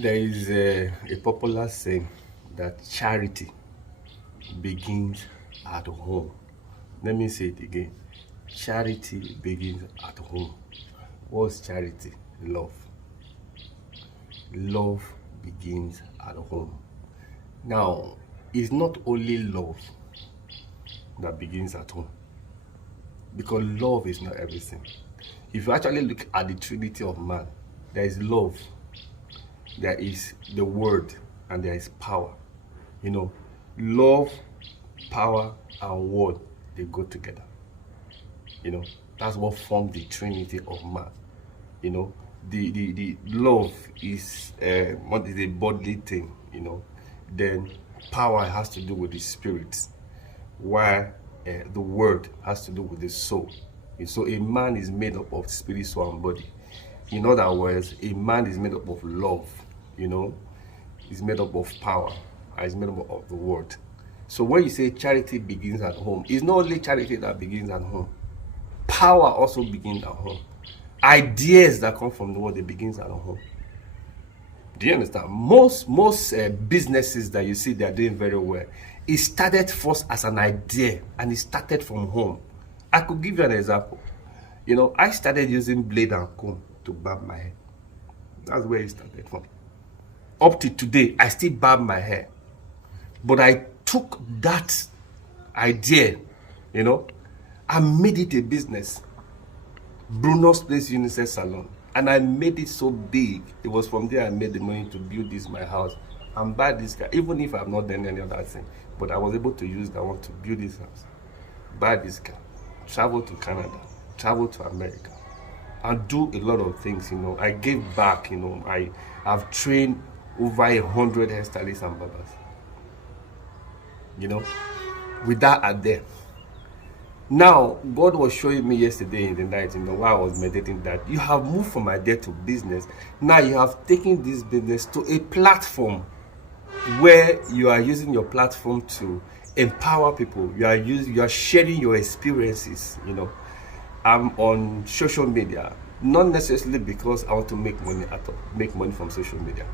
There is a popular saying that charity begins at home. Let me say it again. Charity begins at home. What's charity? Love. Love begins at home. Now, it's not only love that begins at home, because love is not everything. If you actually look at the trinity of man, there is love, there is the word, and there is power. You know, love, power, and word, they go together. You know, that's what forms the trinity of man. You know, the love is what is a bodily thing. You know, then power has to do with the spirit, while the word has to do with the soul. And so a man is made up of spirit, soul, and body. In other words, a man is made up of love. You know, is made up of power, and is made up of the word. So when you say charity begins at home, it's not only charity that begins at home. Power also begins at home. Ideas that come from the word, they begins at home. Do you understand? Most businesses that you see they are doing very well, it started first as an idea, and it started from home. I could give you an example. You know, I started using blade and comb to barb my hair. That's where it started from. Up to today, I still barb my hair. But I took that idea, you know, and made it a business. Bruno's Place Unisex Salon. And I made it so big. It was from there I made the money to build this my house and buy this car, even if I've not done any other thing. But I was able to use that one to build this house, buy this car, travel to Canada, travel to America, and do a lot of things. You know, I gave back. You know, I've trained over 100 hairstylists and barbers. You know, with that at there. Now, God was showing me yesterday in the night, you know, while I was meditating, that you have moved from idea to business. Now you have taken this business to a platform where you are using your platform to empower people. You are sharing your experiences. You know, I'm on social media, not necessarily because I want to make money from social media.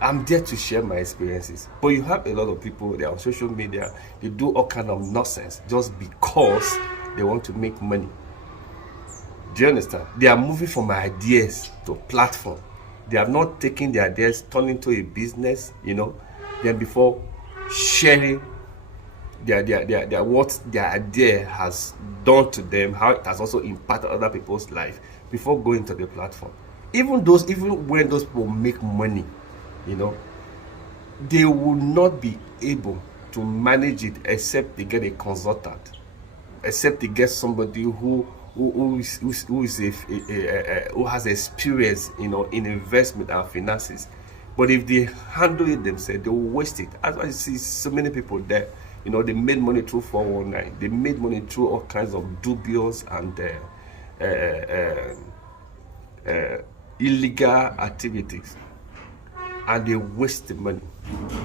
I'm there to share my experiences. But you have a lot of people, they're on social media, they do all kind of nonsense just because they want to make money. Do you understand? They are moving from ideas to platform. They have not taken their ideas, turned into a business, you know, then before sharing what their idea has done to them, how it has also impacted other people's life before going to the platform. Even when those people make money, you know, they will not be able to manage it except they get a consultant, except they get somebody who has experience, you know, in investment and finances. But if they handle it themselves, they will waste it. That's why you see so many people there. You know, they made money through 419. They made money through all kinds of dubious and illegal activities, and they waste the money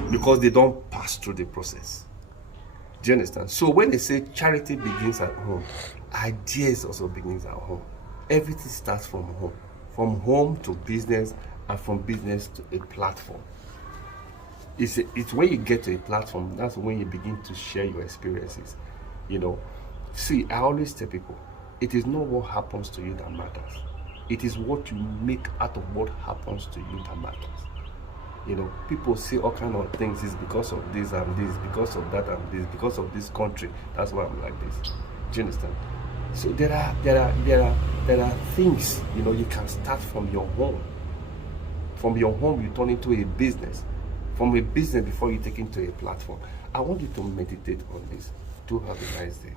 because they don't pass through the process. Do you understand? So when they say charity begins at home, ideas also begins at home. Everything starts from home to business, and from business to a platform. It's when you get to a platform, that's when you begin to share your experiences. You know, see, I always tell people, it is not what happens to you that matters. It is what you make out of what happens to you that matters. You know, people say all kind of things. It's because of this and this, because of that and this, because of this country. That's why I'm like this. Do you understand? So there are things, you know, you can start from your home. From your home, you turn into a business. From a business, before you take into a platform. I want you to meditate on this. Do have a nice day.